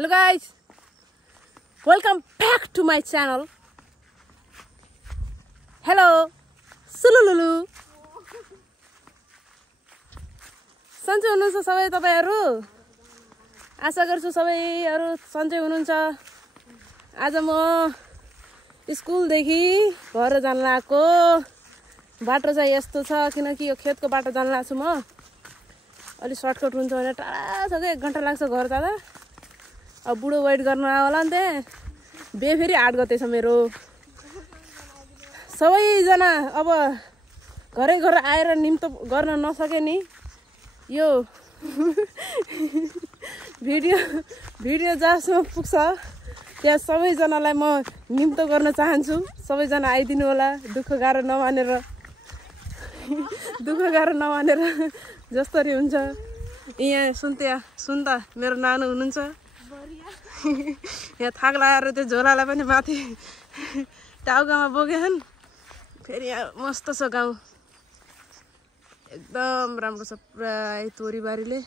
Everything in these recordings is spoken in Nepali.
Hello guys, welcome back to my channel. Hello, Sulululu. सन्चै हुनुहुन्छ सबै तपाईहरु? आशा गर्छु सबैहरु सन्चै हुनुहुन्छ। आज म स्कुल देखि घर जान लागेको। बाटो चाहिँ यस्तो छ किनकि यो खेतको बाटो जान लाग्छु म। अलि सर्टकट हुन्छ भने टाढा छ के 1 घण्टा लाग्छ घर जाँदा। अब बुढो वेट गर्न आयो होला नि बे फेरि 8 गते छ मेरो। सबैजना अब घरै घर आएर निम्तो गर्न नसके नि यो भिडियो जहाँसम्म पुग्छ त्यहाँ सबैजनालाई म निम्तो गर्न चाहन्छु। सबैजना आइदिनु होला दुःख गाह्रो नमानेर जसरी हुन्छ। यहाँ सुन्ता मेरो नानु हुनुहुन्छ। यहाँ थाक लगाएर त्यो झोलालाई पनि माथि टाउकामा बोकेछन्। फेरि यहाँ मस्त छ गाउँ, एकदम राम्रो छ। पुरै तोरीबारीले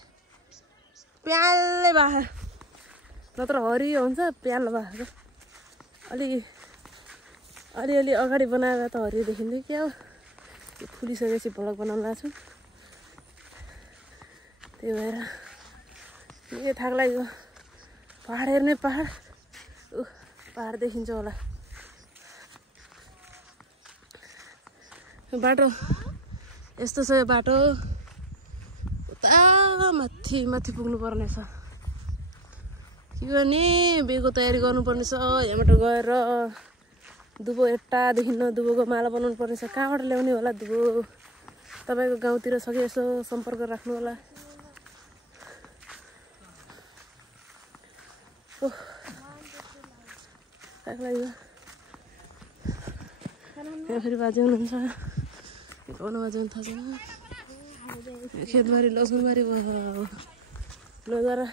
प्यालले बाह नत्र हरियो हुन्छ प्याल बाहेको। अलिअलि अगाडि बनाएर त हरियो देखिँदै क्या हो। यो फुलिसकेपछि भ्लग बनाउन लाग्छु। त्यही भएर के थाक लाग्यो। पहाड हेर्ने पहाड देखिन्छ होला। बाटो यस्तो छ यो बाटो। उता माथि पुग्नु पर्ने छ किनभने बेको तयारी गर्नुपर्ने छ। यहाँबाट गएर दुबो एटादेखि दुबोको माला बनाउनु पर्ने छ। कहाँबाट ल्याउने होला दुबो? तपाईँको गाउँतिर छ कि यसो सम्पर्क राख्नु होला। यहाँ फेरि बाजे हुनुहुन्छ। कौन बाजे हुनु थाहा छैन। खेतबारी लसुनबारी भयो। नजारा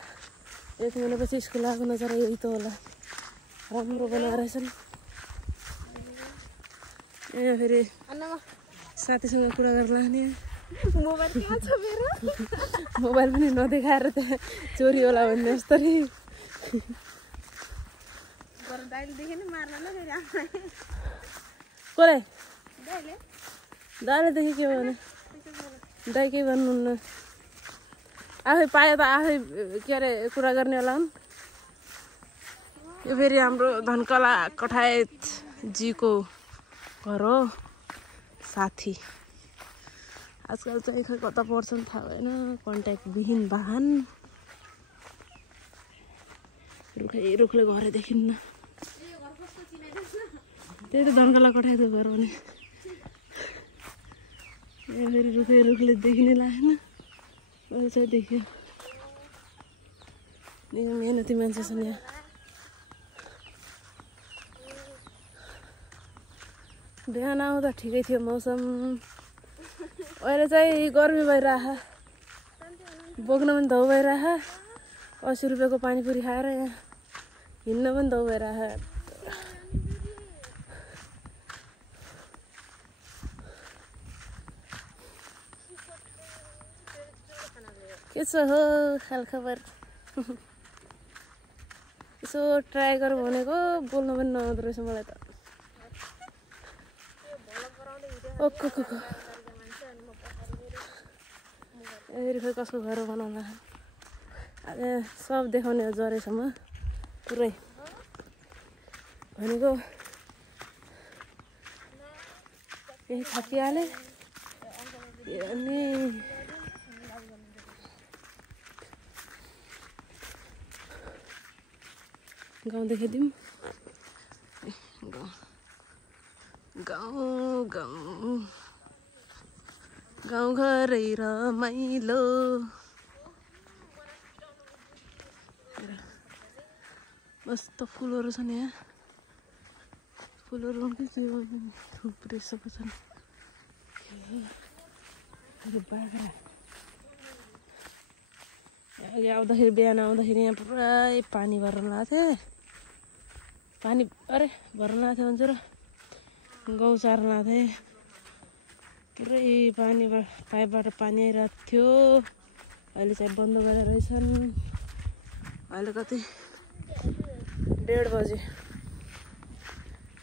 1 महिनापछि स्कुल आएको नजारा यही त होला। राम्रो बनाएर रहेछन्। यहाँ फेरि साथीसँग कुरा गर्न लाग्ने। मोबाइल कहाँ छ मेरो? मोबाइल पनि नदेखाएर त्यहाँ चोरी होला भन्ने जस्तो रे। कसलाई? दाइले देखि के भने दाइ के भन्नुहुन्न। आफै पायो त आफै के अरे कुरा गर्ने होला हुन्। यो फेरि हाम्रो धनकला कठायत जीको घर हो। साथी आजकल चाहिँ खै कता पर्छन् थाहा भएन। कन्ट्याक्ट विहीन वाहन। रुखले घर देखिन्न। त्यही त धनकला कठायतको घर भने। यहाँ फेरि रुखले देखिने लागेन। अरू चाहिँ देखियो। मेहनती मान्छे छन् यहाँ। बिहान आउँदा ठिकै थियो मौसम। अहिले चाहिँ गर्मी भइरह। बोक्न पनि धौ भइरह। 80 रुपियाँको पानीपुरी खाएर यहाँ हिँड्न पनि धौ भइरह। के छ हो हालखबर? यसो ट्राई गर भनेको बोल्नु पनि नआउँदो रहेछ मलाई त। ओको फेरि खै कसको घर बनाउला। सब देखाउने हो जरेसम्म पुरै भनेको। यही थाकिहाले अनि गाउँ देखाइदिउँ। गाउँ घरै रमाइलो। मस्त फुलहरू छन् यहाँ। फुलहरू के थुप्रै सबै छन्। बाख्रा अघि आउँदाखेरि बिहान आउँदाखेरि यहाँ पुरै पानी भर्न लाग्थ्यो। भर्न लाग्थ्यो भन्छ र गहुँ चार्न लाग्थेँ। पुरै पानी पाइपबाट पानी आइरहेको थियो। अहिले चाहिँ बन्द गरेर रहेछन्। अहिले कति 1:30 बजे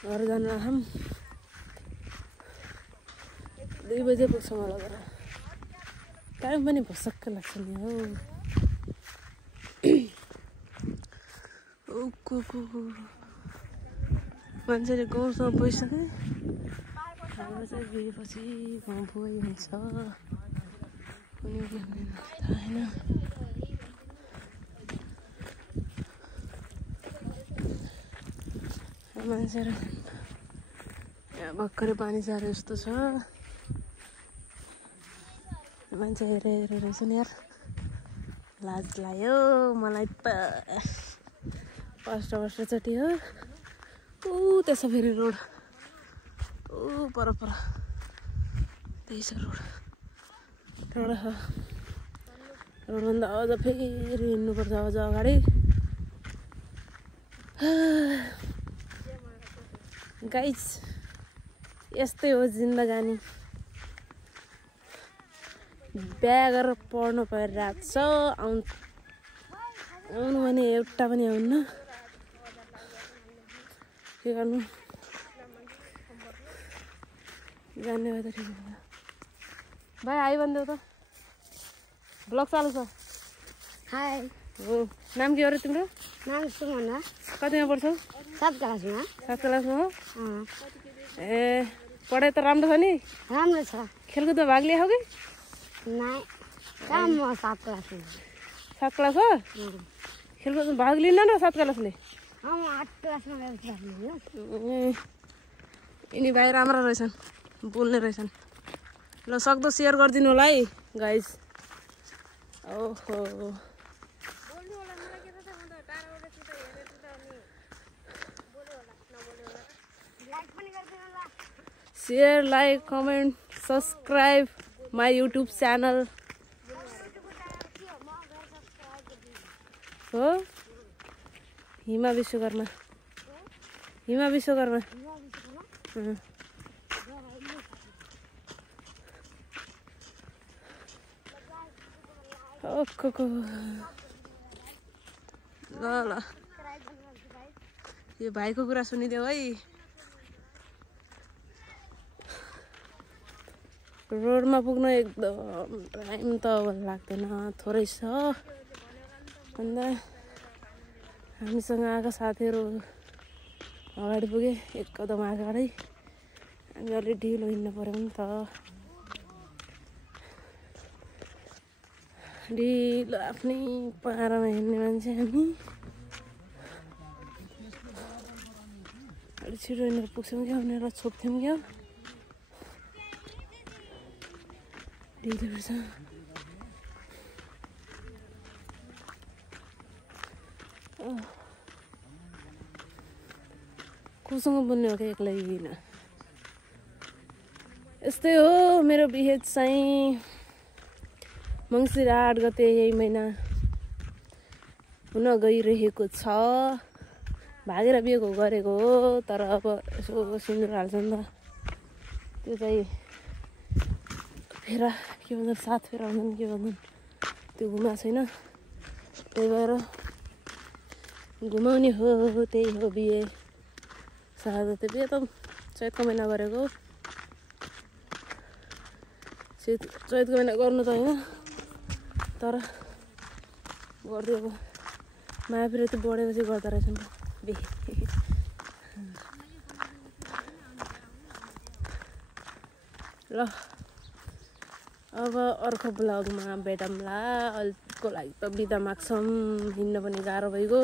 घर जान हम 2 बजे पुग्छ मलाई घर टाइम पनि भसक्क लाग्छ नि हो मान्छेले गाउँसँग गइसके हाम्रो चाहिँ गएपछि गाउँ पुगै हुन्छ कुनै के हुँदैन थाहा होइन मान्छेहरू यहाँ भर्खरै पानी सारे जस्तो छ मान्छे हेरेर रहेछ नि यार लाज लाग्यो मलाई त फर्स्टचोटि हो त्यसो फेरि रोड पर त्यही छ रोडभन्दा अझ फेरि हिँड्नुपर्छ अझ अगाडि गाइस यस्तै हो जिन्दगानी बिहा गरेर पढ्नु परिरहेको छ आउनु भने एउटा पनि आउन्न के गर्नु जान्ने भए त ठिक हुन्छ भाइ हाई भनिदेऊ त ब्लग चालु छ हाई हो नाम के अरे तिम्रो नाम सुमना कतिमा पढ्छौ 7 क्लासमा 7 क्लासमा हो ए पढाइ त राम्रो छ नि राम्रो छ खेलकुदमा भाग लिएको कि नाइ काम म 7 क्लासमा 7 क्लास हो खेलकुदमा भाग लिन्न र 7 क्लासले हम 8 क्लासमा गएको यिनी भाइ राम्रो रहेछन् बोल्ने रहेछन् ल सक्दो सेयर गरिदिनु होला है गाइस ओहो share, like, comment, subscribe my YouTube channel. हो हिमा विश्वकर्मा ओको ल यो भाइको कुरा सुनिदेऊ है रोडमा पुग्न एकदम टाइम त लाग्दैन थोरै छ अन्त हामीसँग आएका साथीहरू अगाडि पुगे एक कदम अगाडि हामी अलि ढिलो हिँड्नु पर्यो नि त ढिलो आफ्नै पारामा हिँड्ने मान्छे हामी अलिक छिटो हिँडेर पुग्छौँ क्या भनेर छोप्थ्यौँ क्या ढिलो पर्छ कोसँग बोल्ने हो क्या एक्लै किन यस्तै हो मेरो बिहे चाहिँ मङ्सिर 8 गते यही महिना हुन गइरहेको छ भागेर बिहे गरेको हो तर अब यसो सिन्दुर हाल्छ नि त त्यो चाहिँ फेरा के भन्छन् 7 फेरा हुन्छन् के भन्छन् त्यो घुमाएको छैन त्यही भएर घुमाउने हो त्यही हो बिहे सादा त्यो बिहे त चैतको महिना गरेको चैतको महिना गर्नु त होइन तर गरिदिएको माया प्रीति बढेपछि गर्दो रहेछन् बिहे ल अब अर्को ब्लगमा भेटौँला अहिलेको लागि त बिदा माग्छौँ हिँड्न पनि गाह्रो भइगयो